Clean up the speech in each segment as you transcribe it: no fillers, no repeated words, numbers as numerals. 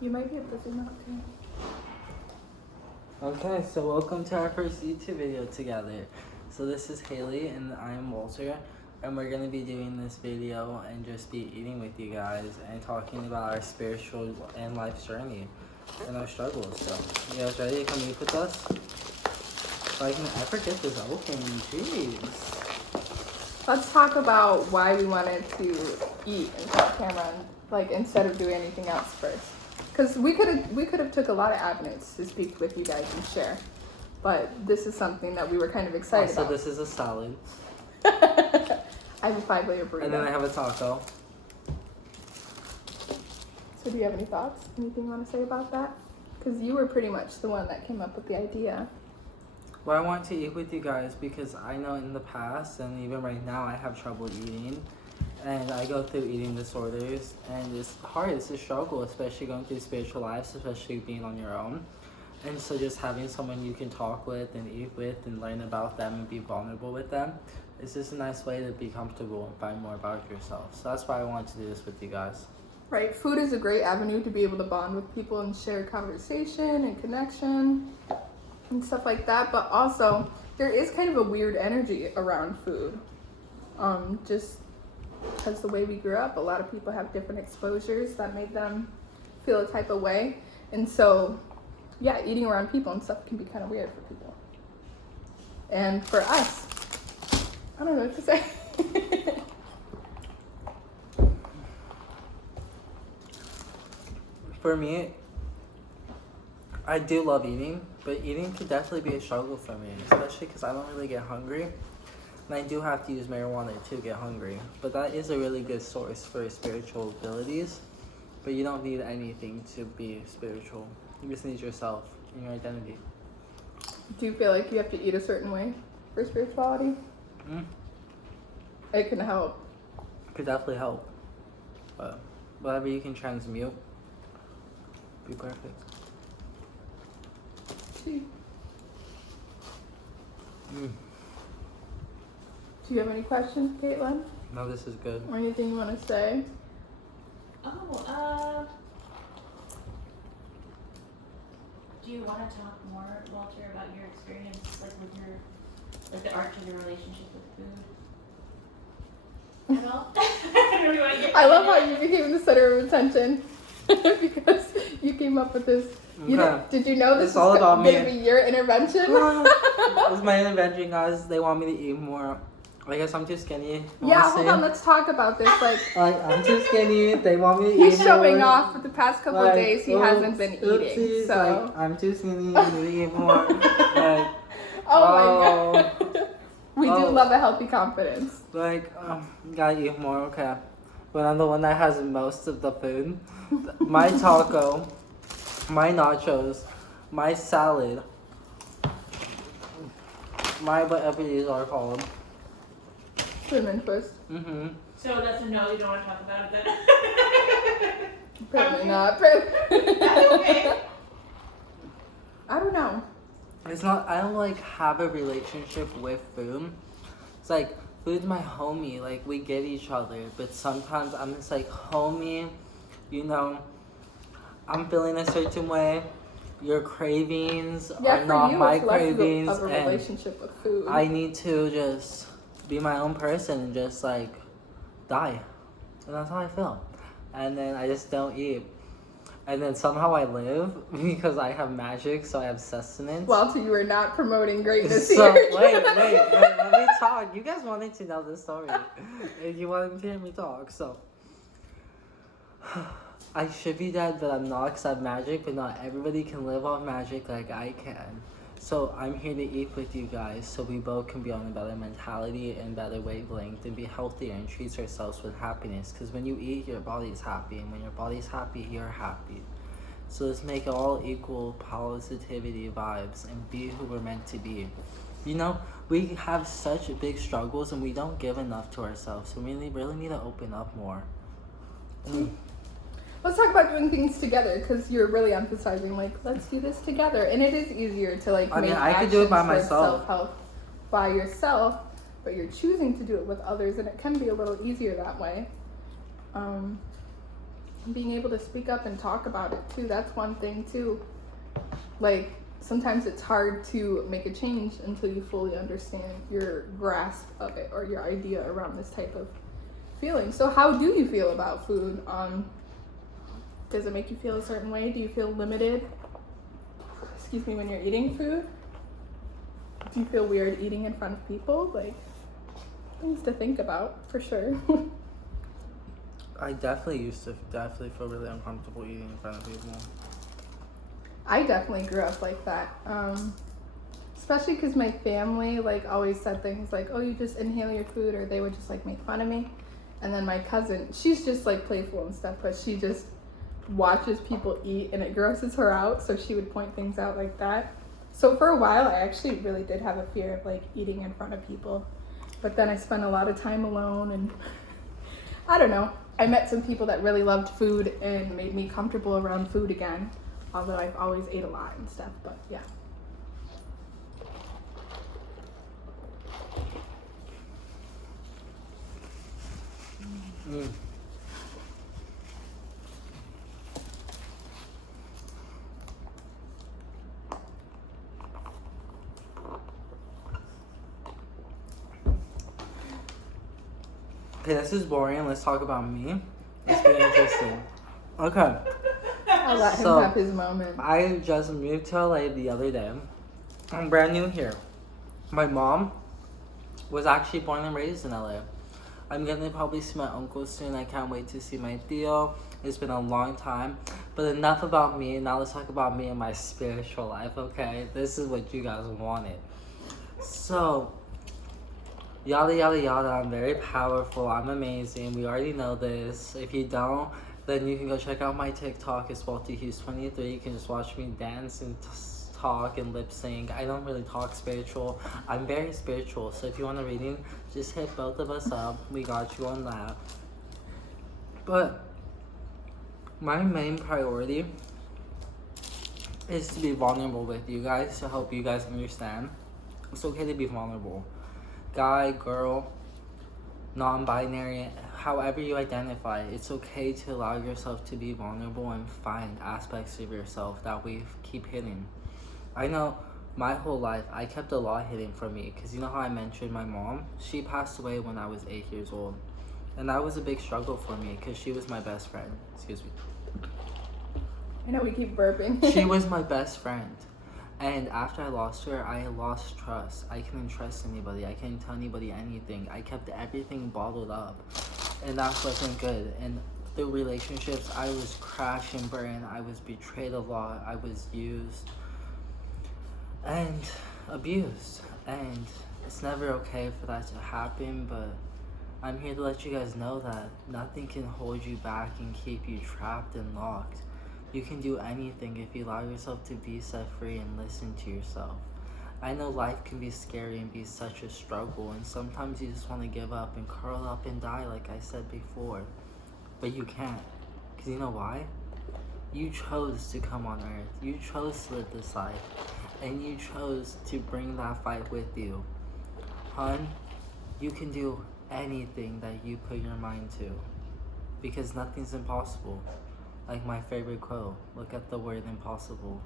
You might be able to zoom out too. Okay, so welcome to our first YouTube video together. So this is Haley and I'm Walter, and we're going to be doing this video and just be eating with you guys and talking about our spiritual and life journey and our struggles. So, you guys ready to come eat with us? I forget this open, jeez. Let's talk about why we wanted to eat in front of camera, like instead of doing anything else first. Because we could have took a lot of avenues to speak with you guys and share, but this is something that we were kind of excited about. So this is a salad. I have a 5-layer burrito. And then I have a taco. So do you have any thoughts? Anything you want to say about that? Because you were pretty much the one that came up with the idea. Well, I want to eat with you guys because I know in the past and even right now I have trouble eating. And I go through eating disorders, and it's hard, it's a struggle, especially going through spiritual lives, especially being on your own. And so just having someone you can talk with and eat with and learn about them and be vulnerable with them is just a nice way to be comfortable and find more about yourself. So that's why I wanted to do this with you guys. Right, food is a great avenue to be able to bond with people and share conversation and connection and stuff like that. But also, there is kind of a weird energy around food. Just because the way we grew up, a lot of people have different exposures that made them feel a type of way. And so, yeah, eating around people and stuff can be kind of weird for people. And for us, I don't know what to say. For me, I do love eating, but eating could definitely be a struggle for me, especially because I don't really get hungry. And I do have to use marijuana to get hungry. But that is a really good source for spiritual abilities. But you don't need anything to be spiritual. You just need yourself and your identity. Do you feel like you have to eat a certain way for spirituality? It can help. It could definitely help. But whatever you can transmute, be perfect. See. Do you have any questions, Caitlin? No, this is good. Or anything you want to say? Do you want to talk more, Walter, about your experience, like with the arch of your relationship with food? At all? I love how you became the center of attention because you came up with this. Did you know this was going to be your intervention? It was my intervention, guys. They want me to eat more. I guess I'm too skinny. Yeah, hold on. Let's talk about this. Like I'm too skinny. They want me to eat He's showing off for the past couple of days. He hasn't been eating. So I'm too skinny. I need to eat more. Oh my god. We do love a healthy confidence. Gotta eat more. Okay. But I'm the one that has most of the food. My taco, my nachos, my salad, my whatever these are called. Cinnamon twist. So that's a no, you don't want to talk about it then? Probably not. That's okay. I don't know. It's not, I don't have a relationship with food. It's like, food's my homie, we get each other, but sometimes I'm just homie, I'm feeling a certain way, your cravings are not my cravings, of a relationship with food. I need to just be my own person and just die, and that's how I feel, and then I just don't eat. And then somehow I live because I have magic, so I have sustenance. Walter, you are not promoting greatness so, here. Wait, let me talk. You guys wanted to know this story. And you wanted to hear me talk, so. I should be dead, but I'm not because I have magic, but not everybody can live off magic like I can. So I'm here to eat with you guys so we both can be on a better mentality and better wavelength and be healthier and treat ourselves with happiness. Because when you eat, your body's happy, and when your body's happy, you're happy. So let's make it all equal positivity vibes and be who we're meant to be. We have such big struggles and we don't give enough to ourselves. So we really need to open up more. Let's talk about doing things together, because you're really emphasizing let's do this together, and it is easier to make I could do it by myself. Self-help by yourself, but you're choosing to do it with others, and it can be a little easier that way. being able to speak up and talk about it too. That's one thing too. Like, sometimes it's hard to make a change until you fully understand your grasp of it or your idea around this type of feeling. So how do you feel about food? Does it make you feel a certain way? Do you feel limited, when you're eating food? Do you feel weird eating in front of people? Like, things to think about, for sure. I definitely used to feel really uncomfortable eating in front of people. I definitely grew up like that. Especially because my family, like, always said things like, oh, you just inhale your food, or they would just, like, make fun of me. And then my cousin, she's just, like, playful and stuff, but she just watches people eat, and it grosses her out, so she would point things out like that. So for a while, I actually really did have a fear of, like, eating in front of people. But then I spent a lot of time alone, and I don't know. I met some people that really loved food and made me comfortable around food again. Although I've always ate a lot and stuff, but yeah. Mm. Okay, this is boring. Let's talk about me. Let's be interesting. Okay. I'll let him So, have his moment. I just moved to LA the other day. I'm brand new here. My mom was actually born and raised in LA. I'm gonna probably see my uncle soon. I can't wait to see my Theo. It's been a long time. But enough about me. Now let's talk about me and my spiritual life, okay? This is what you guys wanted. So, yada yada yada, I'm very powerful. I'm amazing. We already know this. If you don't, then you can go check out my TikTok. It's WaltyHughes23. You can just watch me dance and talk and lip sync. I don't really talk spiritual. I'm very spiritual. So if you want a reading, just hit both of us up. We got you on that. But my main priority is to be vulnerable with you guys, to help you guys understand. It's okay to be vulnerable. Guy, girl, non-binary, however you identify, it's okay to allow yourself to be vulnerable and find aspects of yourself that we keep hidden. I know my whole life I kept a lot hidden from me, because you know how I mentioned my mom? She passed away when I was 8 years old, and that was a big struggle for me because she was my best friend. Excuse me. I know we keep burping. She was my best friend. And after I lost her, I lost trust. I couldn't trust anybody. I couldn't tell anybody anything. I kept everything bottled up. And that wasn't good. And through relationships, I was crashed and burned. I was betrayed a lot. I was used and abused. And it's never okay for that to happen. But I'm here to let you guys know that nothing can hold you back and keep you trapped and locked. You can do anything if you allow yourself to be set free and listen to yourself. I know life can be scary and be such a struggle, and sometimes you just want to give up and curl up and die like I said before. But you can't. Because you know why? You chose to come on earth. You chose to live this life. And you chose to bring that fight with you. Hun, you can do anything that you put your mind to. Because nothing's impossible. Like my favorite quote, look at the word impossible.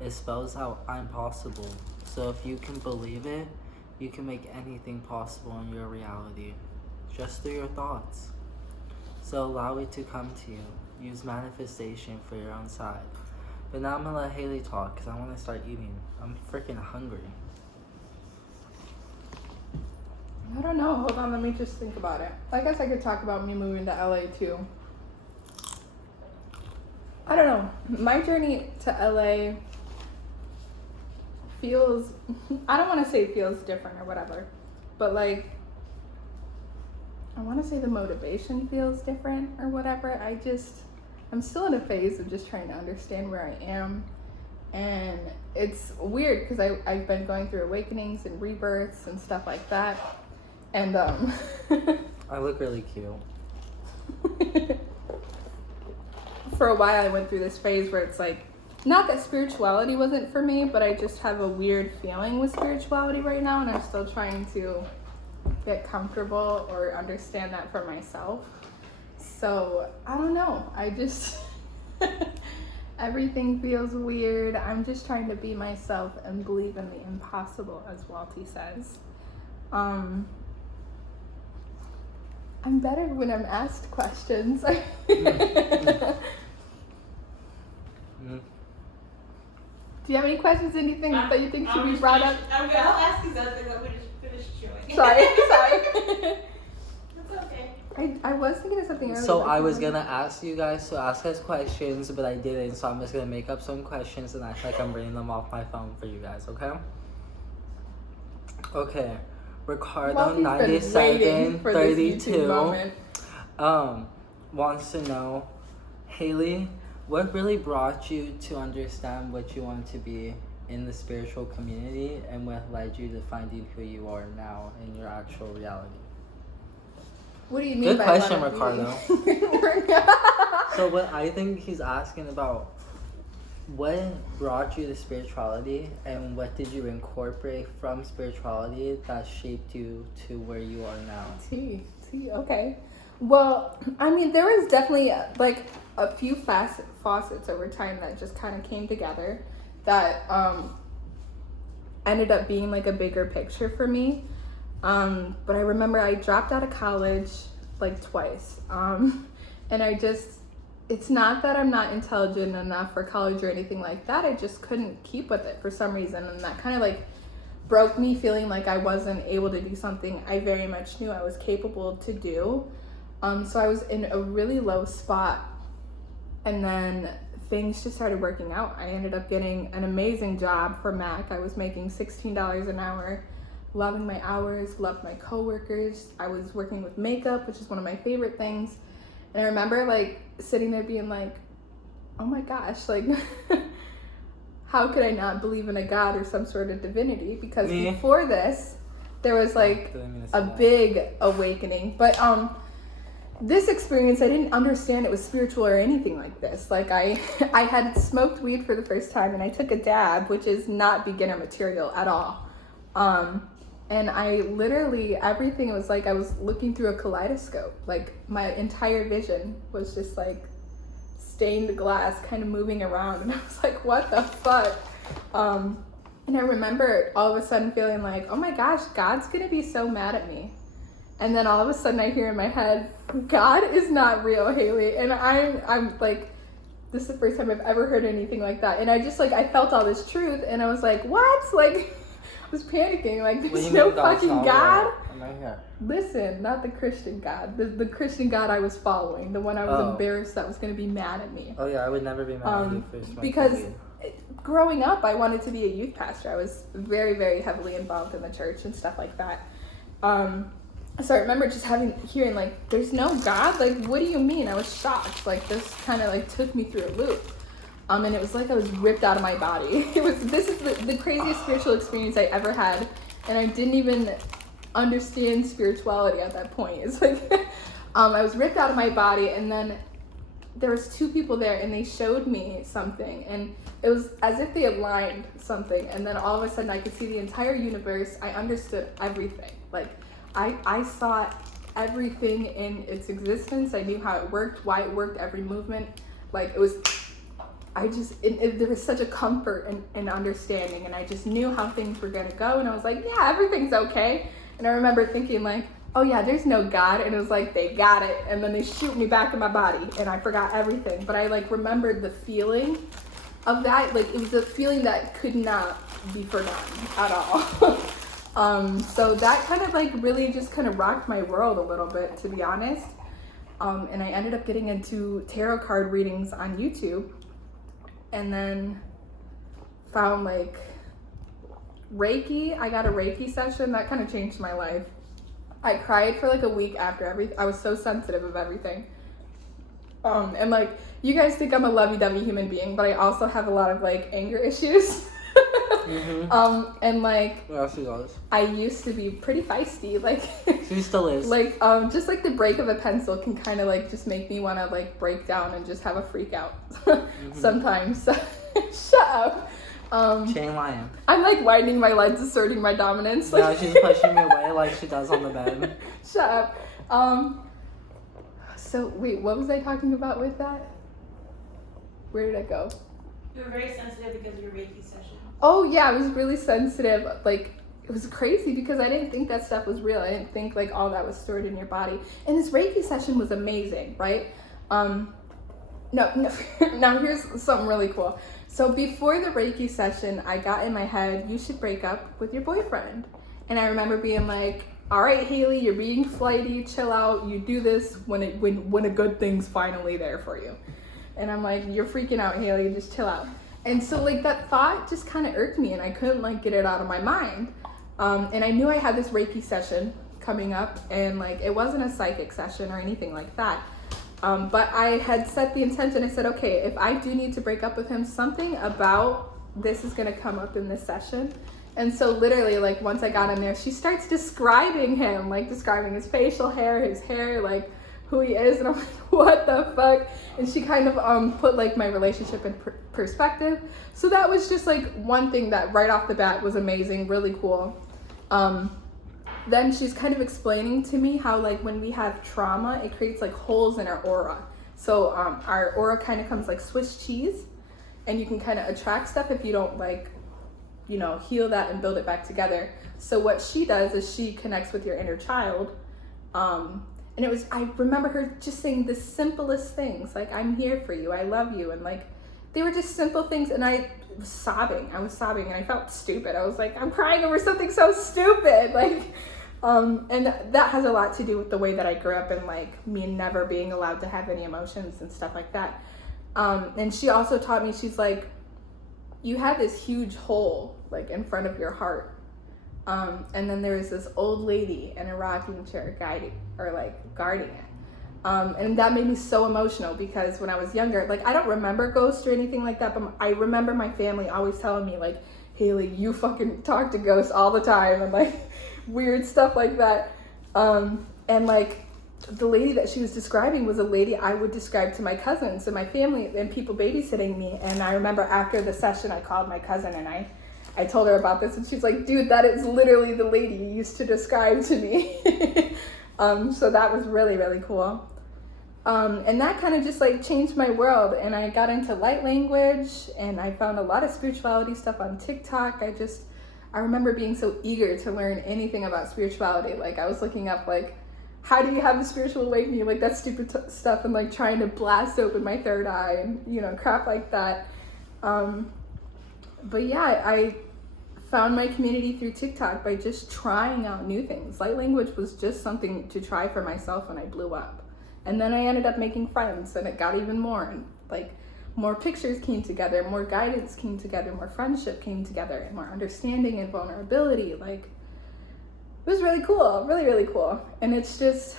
It spells out I'm possible. So if you can believe it, you can make anything possible in your reality. Just through your thoughts. So allow it to come to you. Use manifestation for your own side. But now I'm gonna let Haley talk because I wanna start eating. I'm freaking hungry. I don't know. Hold on, let me just think about it. I guess I could talk about me moving to LA too. I don't know. My journey to LA feels, I don't want to say feels different or whatever, but like, I want to say the motivation feels different or whatever. I'm still in a phase of just trying to understand where I am. And it's weird because I've been going through awakenings and rebirths and stuff like that. And I look really cute. For a while I went through this phase where it's like, not that spirituality wasn't for me, but I just have a weird feeling with spirituality right now, and I'm still trying to get comfortable or understand that for myself. So I don't know. I just everything feels weird. I'm just trying to be myself and believe in the impossible, as Walty says. I'm better when I'm asked questions. Do you have any questions? Anything that you think should be brought up? I'll ask you something that we just finished chewing. Sorry. It's okay. I was thinking of something earlier. So I was gonna ask you guys to ask us questions, but I didn't. So I'm just gonna make up some questions and act like I'm reading them off my phone for you guys. Okay? Okay. Ricardo 9732 wants to know, Haley, what really brought you to understand what you want to be in the spiritual community, and what led you to finding who you are now in your actual reality? What do you mean Good by question, wanna Ricardo. be? So what I think he's asking about, what brought you to spirituality, and what did you incorporate from spirituality that shaped you to where you are now? Okay. Well, I mean, there was definitely like a few faucets over time that just kind of came together that ended up being like a bigger picture for me. But I remember I dropped out of college like twice. And it's not that I'm not intelligent enough for college or anything like that. I just couldn't keep with it for some reason. And that kind of like broke me, feeling like I wasn't able to do something I very much knew I was capable to do. So I was in a really low spot. And then things just started working out. I ended up getting an amazing job for Mac. I was making $16 an hour. Loving my hours, loved my coworkers. I was working with makeup, which is one of my favorite things. And I remember like sitting there being like, oh my gosh, like how could I not believe in a God or some sort of divinity? Because before this, there was like a big awakening. But this experience, I didn't understand it was spiritual or anything like this. Like I had smoked weed for the first time, and I took a dab, which is not beginner material at all. And I literally, everything was like I was looking through a kaleidoscope. Like my entire vision was just like stained glass kind of moving around. And I was like, what the fuck? And I remember all of a sudden feeling like, oh my gosh, God's gonna be so mad at me. And then all of a sudden I hear in my head, God is not real, Haley. And I'm like, this is the first time I've ever heard anything like that. And I just like, I felt all this truth, and I was like, what? Like, was panicking, like there's no fucking God. Listen, not the Christian God, the Christian God I was following, the one I was embarrassed that was going to be mad at me. Oh yeah, I would never be mad at you for smoking because weed. Growing up, I wanted to be a youth pastor. I was very, very heavily involved in the church and stuff like that. So I remember just hearing like, there's no God? Like, what do you mean? I was shocked. Like, this kind of like took me through a loop. And it was like I was ripped out of my body. This is the craziest spiritual experience I ever had. And I didn't even understand spirituality at that point. It's like, I was ripped out of my body, and then there was two people there, and they showed me something, and it was as if they aligned something, and then all of a sudden I could see the entire universe. I understood everything. Like, I saw everything in its existence. I knew how it worked, why it worked, every movement. Like, it was... there was such a comfort and understanding, and I just knew how things were going to go, and I was like, yeah, everything's okay. And I remember thinking like, oh yeah, there's no God, and it was like, they got it, and then they shoot me back in my body, and I forgot everything. But I like remembered the feeling of that. Like, it was a feeling that could not be forgotten at all. So that kind of like really just kind of rocked my world a little bit, to be honest. And I ended up getting into tarot card readings on YouTube. And then found like Reiki. I got a Reiki session that kind of changed my life. I cried for like a week after everything. I was so sensitive of everything. And like, you guys think I'm a lovey-dovey human being, but I also have a lot of like anger issues. And like, yeah, she does. I used to be pretty feisty. Like, she still is. Like, just like the break of a pencil can kind of like just make me want to like break down and just have a freak out sometimes. So, shut up. Chain lion. I'm like widening my legs, asserting my dominance. Like, yeah, she's pushing me away like she does on the bed. Shut up. So wait, what was I talking about with that? Where did I go? You were very sensitive because of your Reiki session. Oh yeah, I was really sensitive. Like, it was crazy because I didn't think that stuff was real. I didn't think like all that was stored in your body. And this Reiki session was amazing, right? No, now here's something really cool. So before the Reiki session, I got in my head, you should break up with your boyfriend. And I remember being like, all right, Haley, you're being flighty, chill out. You do this when a good thing's finally there for you. And I'm like, you're freaking out, Haley, just chill out. And so like that thought just kind of irked me and I couldn't like get it out of my mind. And I knew I had this Reiki session coming up and like it wasn't a psychic session or anything like that. But I had set the intention. I said, okay, if I do need to break up with him, something about this is going to come up in this session. And so literally, like, once I got in there, she starts describing him, like, describing his facial hair, his hair, like, who he is. And I'm like, what the fuck? And she kind of put, like, my relationship in perspective. So that was just, like, one thing that right off the bat was amazing, really cool. Then she's kind of explaining to me how, like, when we have trauma, it creates, like, holes in our aura. So our aura kind of comes like Swiss cheese, and you can kind of attract stuff if you don't, like, you know, heal that and build it back together. So what she does is she connects with your inner child. And I remember her just saying the simplest things, like, I'm here for you, I love you. And like, they were just simple things. And I was sobbing and I felt stupid. I was like, I'm crying over something so stupid. Like, and that has a lot to do with the way that I grew up and like me never being allowed to have any emotions and stuff like that. And she also taught me, she's like, you have this huge hole like in front of your heart. And then there's this old lady in a rocking chair guarding it. And that made me so emotional because when I was younger, like, I don't remember ghosts or anything like that, but I remember my family always telling me, like, Haley, you fucking talk to ghosts all the time, and like weird stuff like that. And like the lady that she was describing was a lady I would describe to my cousins and my family and people babysitting me. And I remember after the session, I called my cousin and I told her about this, and she's like, dude, that is literally the lady you used to describe to me. So that was really, really cool. And that kind of just like changed my world, and I got into light language and I found a lot of spirituality stuff on TikTok. I remember being so eager to learn anything about spirituality. Like, I was looking up, like, how do you have a spiritual awakening? Like, that stupid stuff, and like trying to blast open my third eye and, you know, crap like that. But yeah, I found my community through TikTok by just trying out new things. Light language was just something to try for myself, and I blew up. And then I ended up making friends, and it got even more. And like, more pictures came together, more guidance came together, more friendship came together, and more understanding and vulnerability. Like, it was really cool, really, really cool. And it's just,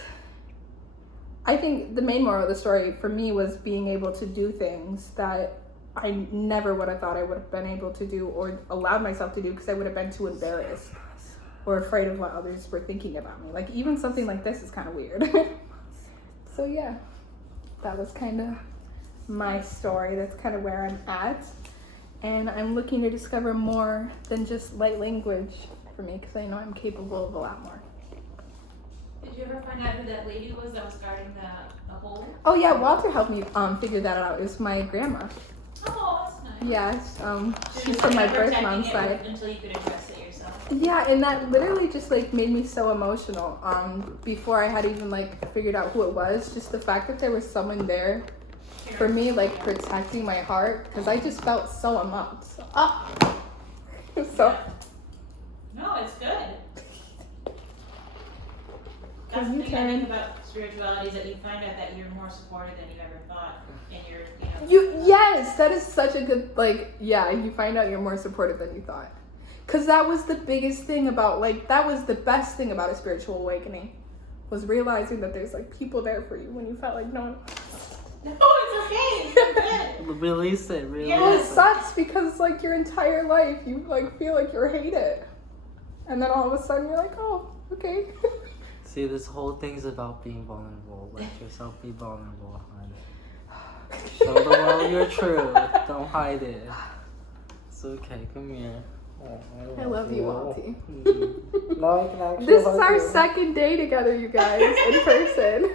I think the main moral of the story for me was being able to do things that I never would have thought I would have been able to do or allowed myself to do, because I would have been too embarrassed or afraid of what others were thinking about me. Like, even something like this is kind of weird. So yeah, that was kind of my story. That's kind of where I'm at. And I'm looking to discover more than just light language for me, because I know I'm capable of a lot more. Did you ever find out who that lady was that was guarding the hole? Oh yeah, Walter helped me figure that out. It was my grandma. Oh, that's nice. Yeah, she's from my birth mom's side. Until you could address it yourself. Yeah, and that literally just like made me so emotional. Before I had even like figured out who it was, just the fact that there was someone there for me, like protecting my heart, because I just felt so amongst. So. No, it's good. That's the thing I think about spirituality, is that you find out that you're more supported than you ever thought, and Yes, that is such a good, like, yeah, you find out you're more supportive than you thought. Because that was the biggest thing about, like, that was the best thing about a spiritual awakening, was realizing that there's, like, people there for you when you felt like no one. No, it's okay. It's good. Release it. Well, it sucks because, like, your entire life, you, like, feel like you're hated. And then all of a sudden you're like, oh, okay. See, this whole thing's about being vulnerable. Let yourself be vulnerable, hon. Show the world your truth. Don't hide it. It's okay. Come here. Oh, I love you, Walty. Now I can actually This is our second day together, you guys, in person.